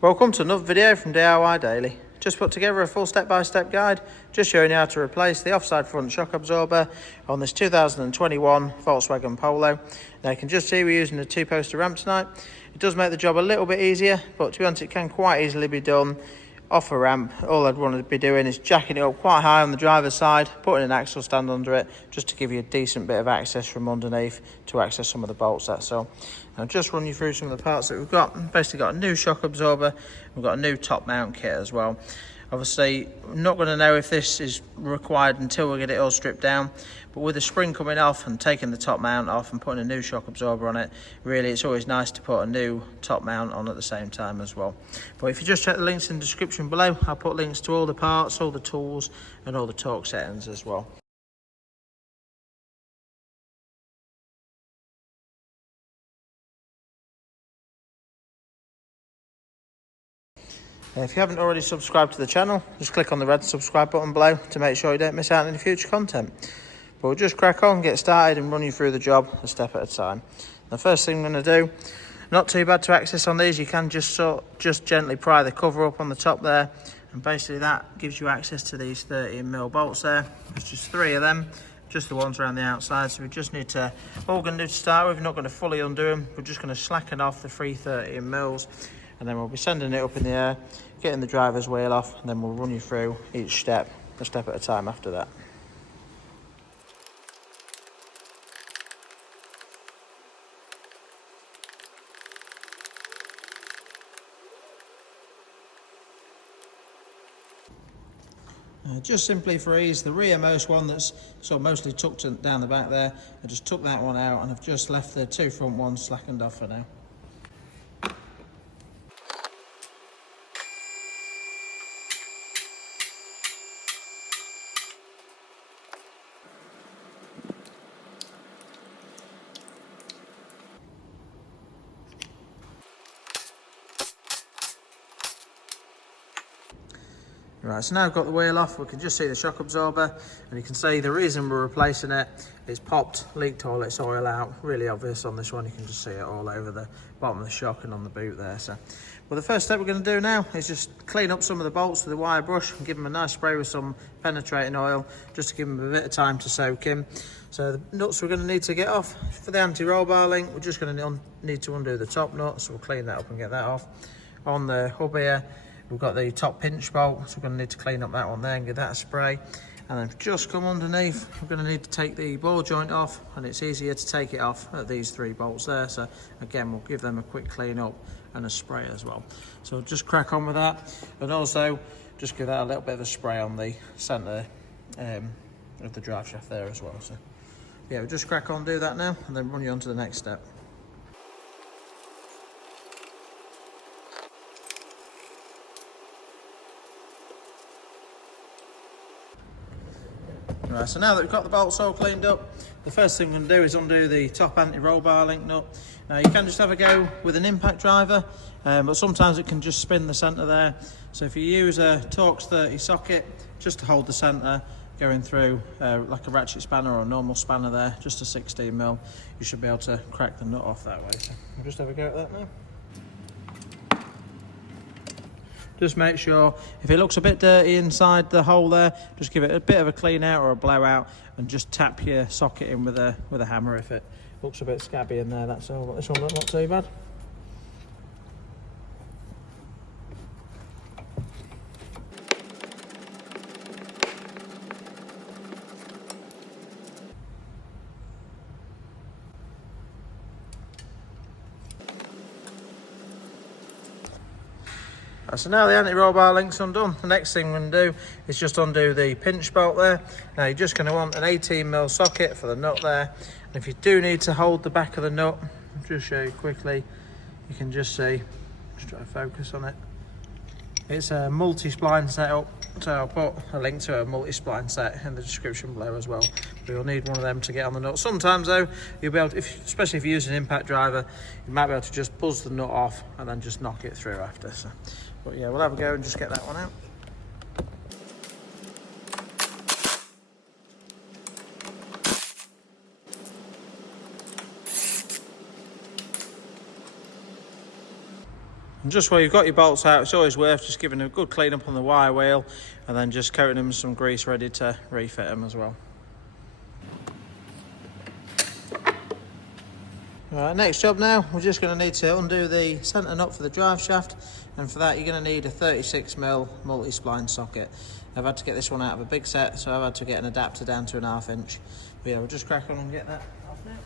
Welcome to another video from DIY Daily. Just put together a full step-by-step guide, just showing you how to replace the offside front shock absorber on this 2021 Volkswagen Polo. Now you can just see we're using a 2-poster ramp tonight. It does make the job a little bit easier, but to be honest it can quite easily be done off a ramp. All I'd want to be doing is jacking it up quite high on the driver's side, putting an axle stand under it, just to give you a decent bit of access from underneath to access some of the bolts, that's all. I'll just run you through some of the parts that we've got. Basically got a new shock absorber, we've got a new top mount kit as well. Obviously, I'm not going to know if this is required until we get it all stripped down, but with the spring coming off and taking the top mount off and putting a new shock absorber on it, really it's always nice to put a new top mount on at the same time as well. But if you just check the links in the description below, I'll put links to all the parts, all the tools and all the torque settings as well. If you haven't already subscribed to the channel, just click on the red subscribe button below to make sure you don't miss out on any future content. But we'll just crack on, get started and run you through the job a step at a time. The first thing I'm going to do, not too bad to access on these, you can just gently pry the cover up on the top there, and basically that gives you access to these 13mm bolts there. There's just 3 of them, just the ones around the outside, so we just need to, all we're going to do to start with, we're not going to fully undo them, we're just going to slacken off the 3 13mm, and then we'll be sending it up in the air, getting the driver's wheel off, and then we'll run you through each step, a step at a time after that. Just simply for ease, the rearmost one that's sort of mostly tucked down the back there, I just took that one out and I've just left the 2 front ones slackened off for now. Right, so now I've got the wheel off, we can just see the shock absorber, and you can see the reason we're replacing it is popped, leaked all its oil out. Really obvious on this one, you can just see it all over the bottom of the shock and on the boot there. So, well, the first step we're going to do now is just clean up some of the bolts with a wire brush and give them a nice spray with some penetrating oil, just to give them a bit of time to soak in. So the nuts we're going to need to get off, for the anti-roll bar link, we're just going to need to undo the top nut, so we'll clean that up and get that off. On the hub here, we've got the top pinch bolt, so we're going to need to clean up that one there and give that a spray. And then just come underneath, we're going to need to take the ball joint off, and it's easier to take it off at these 3 bolts there. So again, we'll give them a quick clean up and a spray as well. So just crack on with that, and also just give that a little bit of a spray on the centre of the drive shaft there as well. So yeah, we'll just crack on, do that now, and then run you on to the next step. Right, so now that we've got the bolts all cleaned up, the first thing we're going to do is undo the top anti-roll bar link nut. Now you can just have a go with an impact driver, but sometimes it can just spin the centre there. So if you use a Torx 30 socket, just to hold the centre going through like a ratchet spanner or a normal spanner there, just a 16mm, you should be able to crack the nut off that way. So we'll just have a go at that now. Just make sure, if it looks a bit dirty inside the hole there, just give it a bit of a clean out or a blowout, and just tap your socket in with a hammer if it looks a bit scabby in there, that's all. But this one looks not too bad. So now the anti-roll bar link's undone, the next thing we're going to do is just undo the pinch bolt there. Now you're just going to want an 18mm socket for the nut there, and if you do need to hold the back of the nut, I'll just show you quickly, you can just see, just try to focus on it. It's a multi-spline setup, so I'll put a link to a multi-spline set in the description below as well. But you'll need one of them to get on the nut. Sometimes though, you'll be able to, especially if you use an impact driver, you might be able to just buzz the nut off and then just knock it through after. So, but yeah, we'll have a go and just get that one out. And just while you've got your bolts out, it's always worth just giving a good clean up on the wire wheel and then just coating them with some grease ready to refit them as well. Right, next job now, we're just going to need to undo the centre nut for the drive shaft, and for that you're going to need a 36mm multi-spline socket. I've had to get this one out of a big set, so I've had to get an adapter down to 1/2 inch. But yeah, we'll just crack on and get that off now.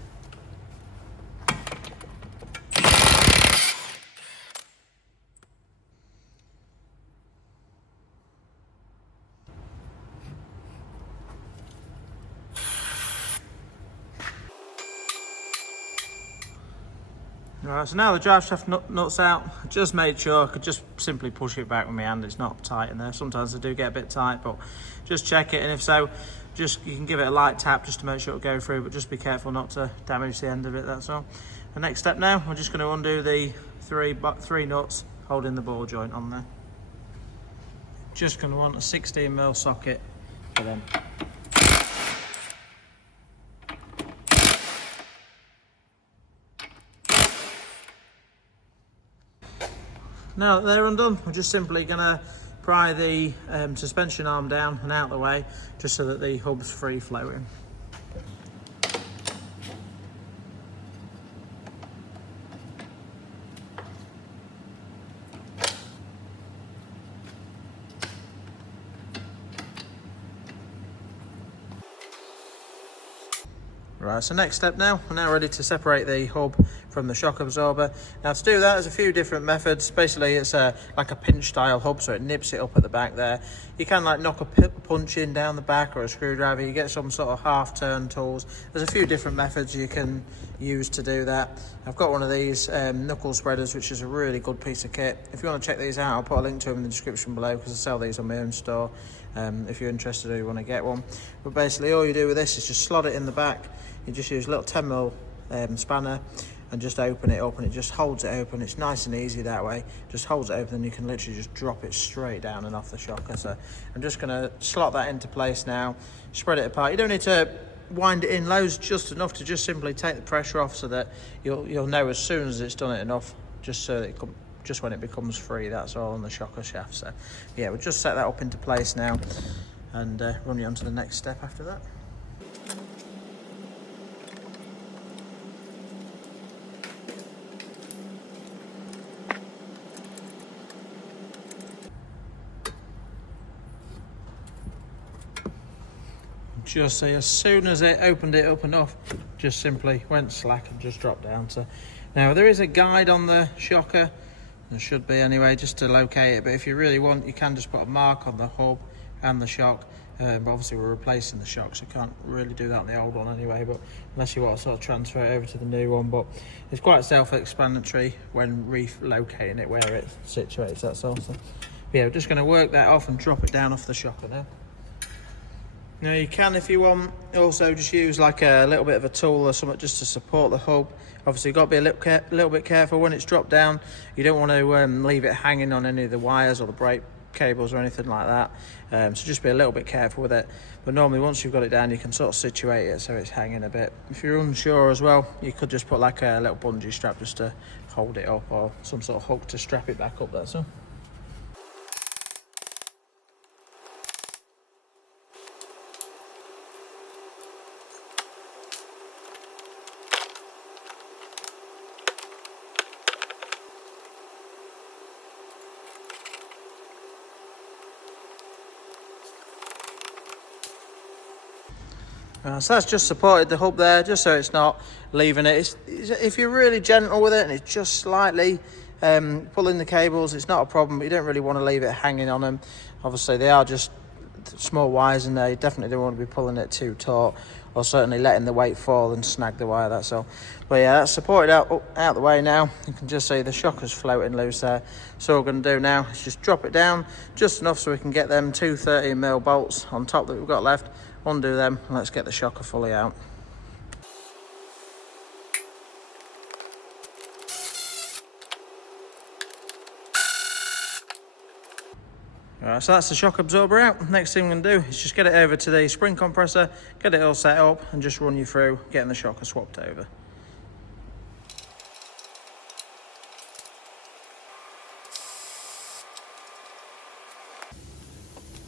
Right, so now the drive shaft nuts out. I just made sure I could just simply push it back with my hand. It's not tight in there. Sometimes they do get a bit tight, but just check it, and if so, just you can give it a light tap just to make sure it'll go through, but just be careful not to damage the end of it, that's all. The next step now, we're just going to undo the three nuts holding the ball joint on there. Just going to want a 16mm socket for them. Now that they're undone, we're just simply going to pry the suspension arm down and out of the way, just so that the hub's free floating. Right, so next step now, we're now ready to separate the hub from the shock absorber. Now to do that, there's a few different methods. Basically it's like a pinch style hub, so it nips it up at the back there. You can like knock a punch in down the back, or a screwdriver. You get some sort of half turn tools. There's a few different methods you can use to do that. I've got one of these knuckle spreaders, which is a really good piece of kit. If you want to check these out, I'll put a link to them in the description below, because I sell these on my own store if you're interested or you want to get one. But basically all you do with this is just slot it in the back. You just use a little 10mm spanner and just open it up, and it just holds it open. It's nice and easy that way. Just holds it open, and you can literally just drop it straight down and off the shocker. So I'm just going to slot that into place now, spread it apart. You don't need to wind it in loads, just enough to just simply take the pressure off, so that you'll know as soon as it's done it enough, just so that just when it becomes free, that's all on the shocker shaft. So yeah, we'll just set that up into place now and run you on to the next step after that. Just see, as soon as it opened it up enough, just simply went slack and just dropped down. So now there is a guide on the shocker, there should be anyway, just to locate it, but if you really want, you can just put a mark on the hub and the shock. But obviously we're replacing the shock, so can't really do that on the old one anyway, but unless you want to sort of transfer it over to the new one. But it's quite self-explanatory when relocating it where it situates, that's all. So yeah, we're just going to work that off and drop it down off the shocker now. Now you can, if you want, also just use like a little bit of a tool or something just to support the hub. Obviously you've got to be a little bit careful when it's dropped down. You don't want to leave it hanging on any of the wires or the brake cables or anything like that. So just be a little bit careful with it. But normally once you've got it down, you can sort of situate it so it's hanging a bit. If you're unsure as well, you could just put like a little bungee strap just to hold it up, or some sort of hook to strap it back up, that's all. So that's just supported the hub there, just so it's not leaving it. If you're really gentle with it and it's just slightly pulling the cables, it's not a problem, but you don't really want to leave it hanging on them. Obviously they are just small wires in there. You definitely don't want to be pulling it too taut, or certainly letting the weight fall and snag the wire, that's all. But yeah, that's supported out the way now. You can just see the shocker's floating loose there. So all we're going to do now is just drop it down just enough so we can get them two 13mm bolts on top that we've got left. Undo them and let's get the shocker fully out. Alright, so that's the shock absorber out. Next thing we're going to do is just get it over to the spring compressor, get it all set up, and just run you through getting the shocker swapped over.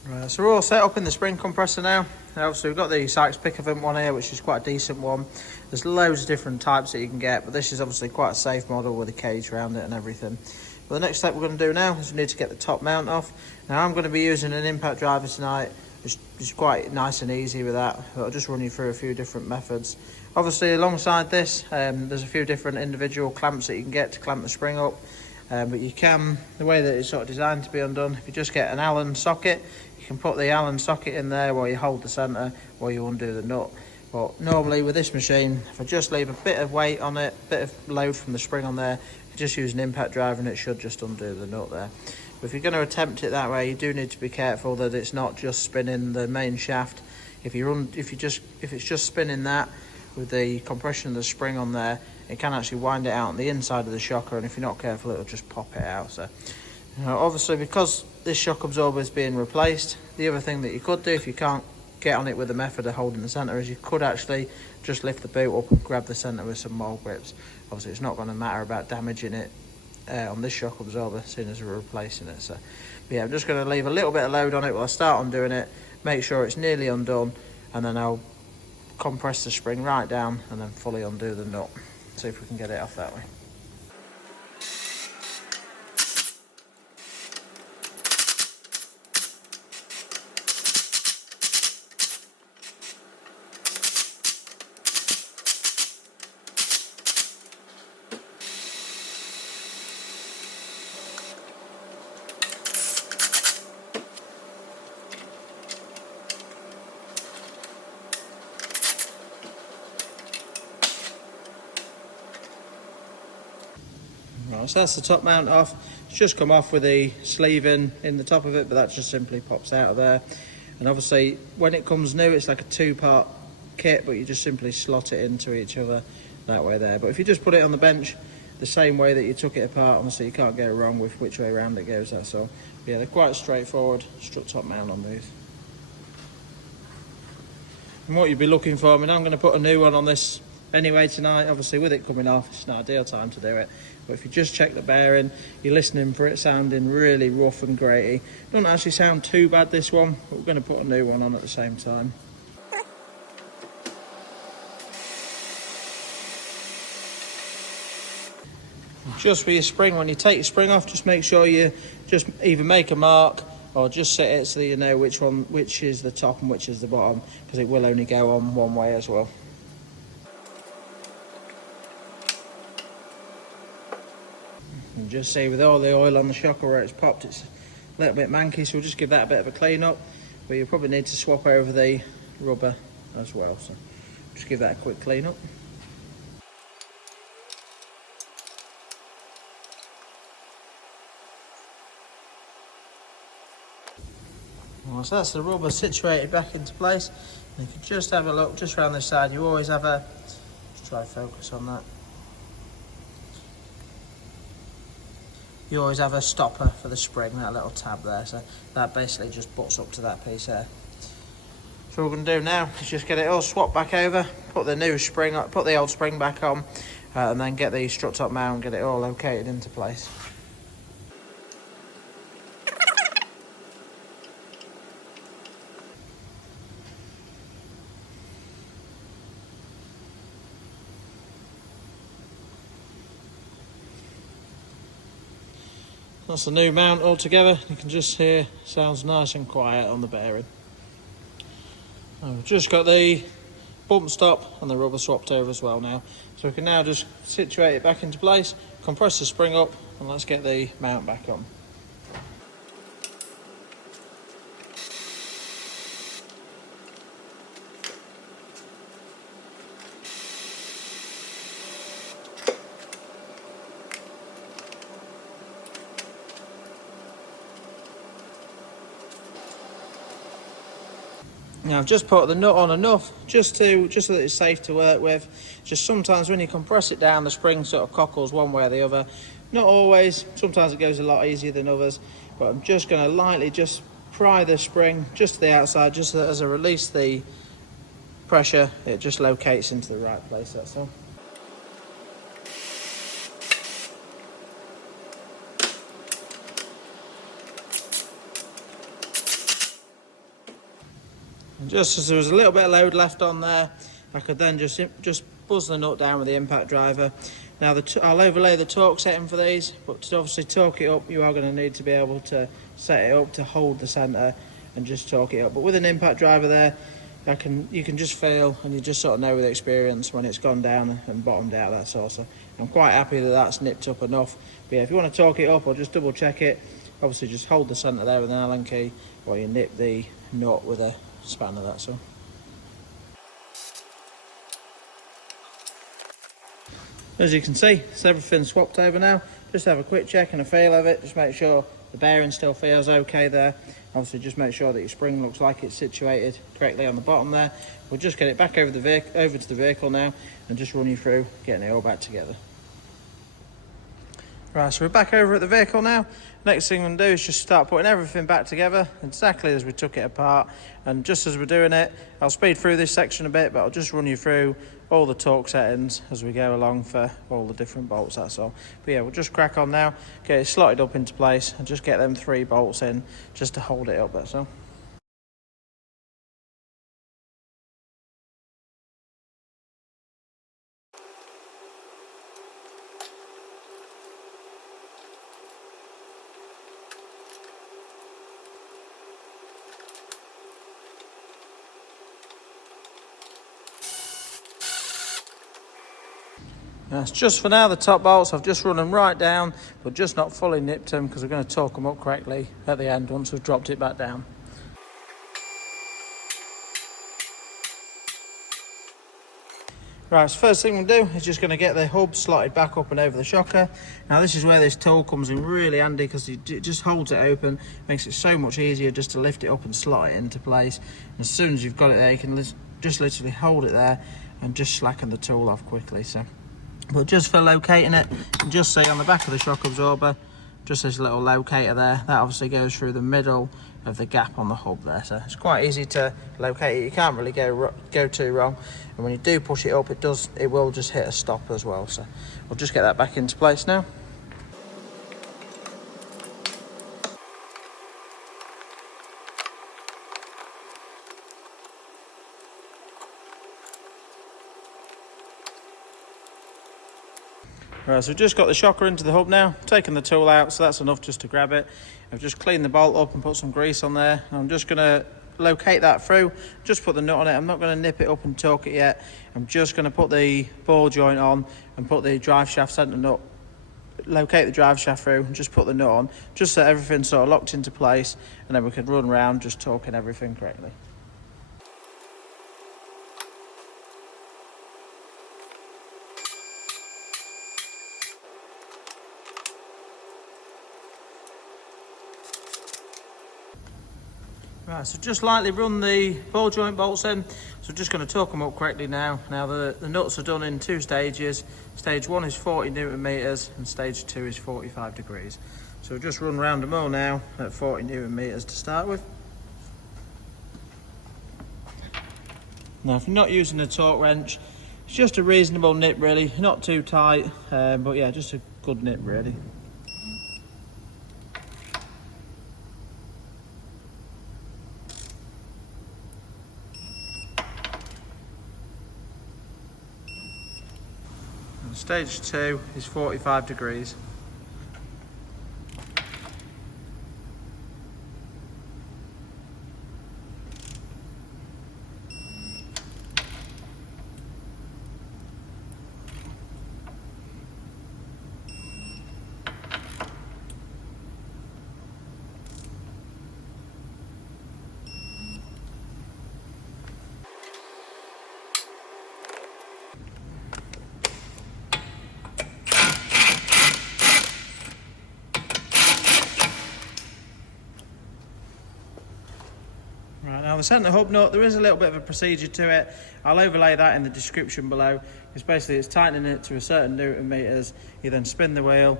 Right, so we're all set up in the spring compressor now. Obviously we've got the Sykes Pickavant one here, which is quite a decent one. There's loads of different types that you can get, but this is obviously quite a safe model with a cage around it and everything. But the next step we're going to do now is we need to get the top mount off. Now I'm going to be using an impact driver tonight. It's quite nice and easy with that. I'll just run you through a few different methods. Obviously alongside this, there's a few different individual clamps that you can get to clamp the spring up. But you can, the way that it's sort of designed to be undone, if you just get an Allen socket, you can put the Allen socket in there while you hold the centre, while you undo the nut. But normally with this machine, if I just leave a bit of weight on it, a bit of load from the spring on there, you just use an impact driver and it should just undo the nut there. But if you're going to attempt it that way, you do need to be careful that it's not just spinning the main shaft. If it's just spinning that with the compression of the spring on there, it can actually wind it out on the inside of the shocker, and if you're not careful, it'll just pop it out. So obviously, because this shock absorber is being replaced, the other thing that you could do if you can't get on it with the method of holding the centre is you could actually just lift the boot up and grab the centre with some mole grips. Obviously it's not going to matter about damaging it on this shock absorber, seeing as we're replacing it. So yeah, I'm just going to leave a little bit of load on it while I start undoing it, make sure it's nearly undone, and then I'll compress the spring right down and then fully undo the nut. See if we can get it off that way. Right, so that's the top mount off. It's just come off with the sleeve in the top of it, but that just simply pops out of there. And obviously when it comes new, it's like a two-part kit, but you just simply slot it into each other that way there. But if you just put it on the bench the same way that you took it apart, honestly you can't get it wrong with which way around it goes, that's all. But yeah, they're quite straightforward strut top mount on these. And what you'd be looking for, I mean, I'm going to put a new one on this anyway tonight. Obviously with it coming off, it's not ideal time to do it, but if you just check the bearing, you're listening for it sounding really rough and grating. It doesn't actually sound too bad, this one, but we're going to put a new one on at the same time. Just for your spring, when you take your spring off, just make sure you just either make a mark or just set it so that you know which is the top and which is the bottom, because it will only go on one way as well. And just see with all the oil on the shocker where it's popped, it's a little bit manky, so we'll just give that a bit of a clean up. But you'll probably need to swap over the rubber as well, so just give that a quick clean up. So that's the rubber situated back into place. And if you just have a look just around this side, you always have just try to focus on that. You always have a stopper for the spring, that little tab there, so that basically just butts up to that piece there. So what we're going to do now is just get it all swapped back over, put the new spring, put the old spring back on, and then get the strut top mount and get it all located into place. That's the new mount all together. You can just hear, sounds nice and quiet on the bearing. I've just got the bump stop and the rubber swapped over as well now. So we can now just situate it back into place, compress the spring up, and let's get the mount back on. Now I've just put the nut on enough just so that it's safe to work with. Just sometimes when you compress it down, the spring sort of cockles one way or the other. Not always, sometimes it goes a lot easier than others, but I'm just going to lightly just pry the spring just to the outside, just so that as I release the pressure, it just locates into the right place, that's all. And just as there was a little bit of load left on there, I could then just buzz the nut down with the impact driver. Now I'll overlay the torque setting for these, but to obviously torque it up, you are going to need to be able to set it up to hold the centre and just torque it up. But with an impact driver there, you can just feel, and you just sort of know with experience when it's gone down and bottomed out, that's also. I'm quite happy that that's nipped up enough. But yeah, if you want to torque it up or just double check it, obviously just hold the centre there with an Allen key, or you nip the nut with a spanner, that's all. As you can see, it's everything swapped over now. Just have a quick check and a feel of it. Just make sure the bearing still feels okay there. Obviously just make sure that your spring looks like it's situated correctly on the bottom there. We'll just get it back over to the vehicle now and just run you through getting it all back together. Right, so we're back over at the vehicle now. Next thing I'm going to do is just start putting everything back together exactly as we took it apart. And just as we're doing it, I'll speed through this section a bit, but I'll just run you through all the torque settings as we go along for all the different bolts, that's all. But yeah, we'll just crack on now, get it slotted up into place and just get them 3 bolts in just to hold it up, that's all. That's just for now the top bolts. I've just run them right down, but just not fully nipped them because we're going to torque them up correctly at the end once we've dropped it back down. Right, so first thing we'll do is just going to get the hub slotted back up and over the shocker. Now this is where this tool comes in really handy because it just holds it open, makes it so much easier just to lift it up and slot it into place. And as soon as you've got it there, you can just literally hold it there and just slacken the tool off quickly. But just for locating it, you can just see on the back of the shock absorber, just this little locator there, that obviously goes through the middle of the gap on the hub there. So it's quite easy to locate it. You can't really go too wrong. And when you do push it up, it will just hit a stop as well. So we'll just get that back into place now. Right, so we've just got the shocker into the hub now, taken the tool out, so that's enough just to grab it. I've just cleaned the bolt up and put some grease on there. I'm just going to locate that through, just put the nut on it. I'm not going to nip it up and torque it yet. I'm just going to put the ball joint on and put the drive shaft centre nut, locate the drive shaft through and just put the nut on, just so everything's sort of locked into place, and then we can run around just torquing everything correctly. Right, so just lightly run the ball joint bolts in. So we're just going to torque them up correctly now. Now the nuts are done in 2 stages. Stage 1 is 40 Newton meters and stage 2 is 45 degrees. So we'll just run around them all now at 40 Newton meters to start with. Now if you're not using a torque wrench, it's just a reasonable nip really, not too tight, but yeah, just a good nip really. Stage 2 is 45 degrees. Right, now the centre hub nut, there is a little bit of a procedure to it. I'll overlay that in the description below. It's tightening it to a certain Newton meters. You then spin the wheel,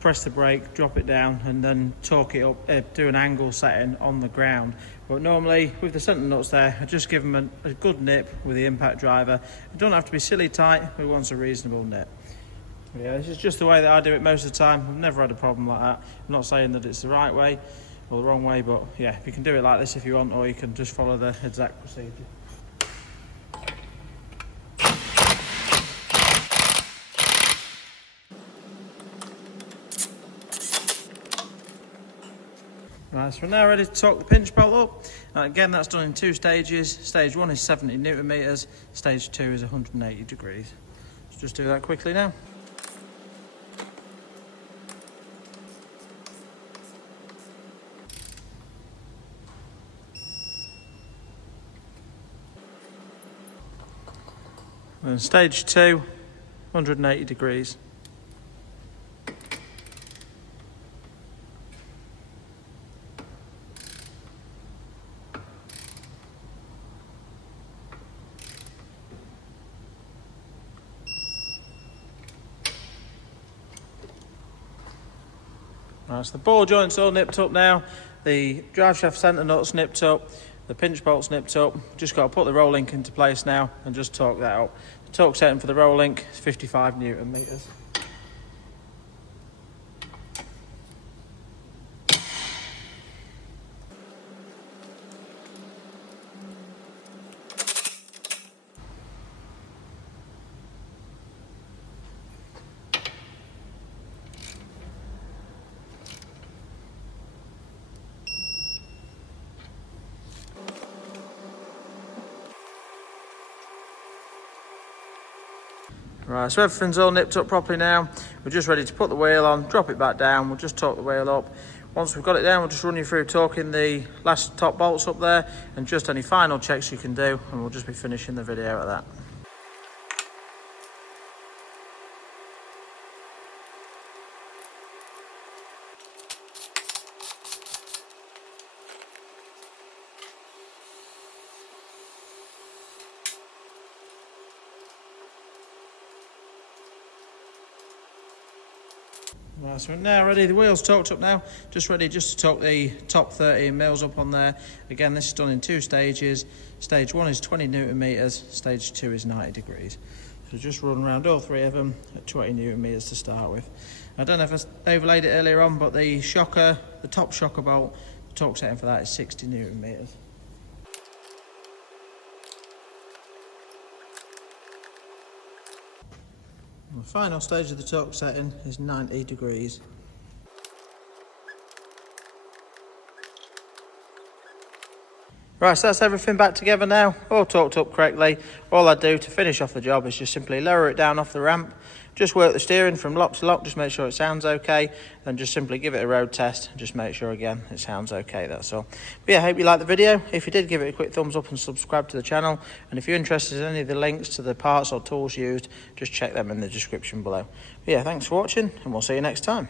press the brake, drop it down, and then torque it up, do an angle setting on the ground. But normally, with the centre nuts there, I just give them a good nip with the impact driver. It don't have to be silly tight, but it wants a reasonable nip. Yeah, this is just the way that I do it most of the time. I've never had a problem like that. I'm not saying that it's the right way, or the wrong way, but yeah, you can do it like this if you want, or you can just follow the exact procedure. Right, so we're now ready to torque the pinch bolt up. Again, that's done in 2 stages. Stage 1 is 70 Newton meters, stage 2 is 180 degrees. Let's just do that quickly now. And stage 2, 180 degrees. Right, so the ball joint's all nipped up now, the drive shaft centre nut's nipped up, the pinch bolt's nipped up. Just got to put the roll link into place now and just torque that out. The torque setting for the roll link is 55 Newton meters. Right, so everything's all nipped up properly now. We're just ready to put the wheel on, drop it back down. We'll just torque the wheel up. Once we've got it down, we'll just run you through torquing the last top bolts up there and just any final checks you can do, and we'll just be finishing the video at that. Right, so we're now ready, the wheel's torqued up now, just ready just to torque the top 13 mils up on there. Again, this is done in 2 stages. Stage 1 is 20 Newton meters, stage 2 is 90 degrees. So just run around all 3 of them at 20 Newton meters to start with. I don't know if I overlaid it earlier on, but the shocker, the top shocker bolt, the torque setting for that is 60 Newton meters. The final stage of the torque setting is 90 degrees. Right, so that's everything back together now, all torqued up correctly. All I do to finish off the job is just simply lower it down off the ramp, just work the steering from lock to lock, just make sure it sounds okay, then just simply give it a road test and just make sure again it sounds okay, that's all. But yeah, I hope you liked the video. If you did, give it a quick thumbs up and subscribe to the channel, and if you're interested in any of the links to the parts or tools used, just check them in the description below. But yeah, thanks for watching and we'll see you next time.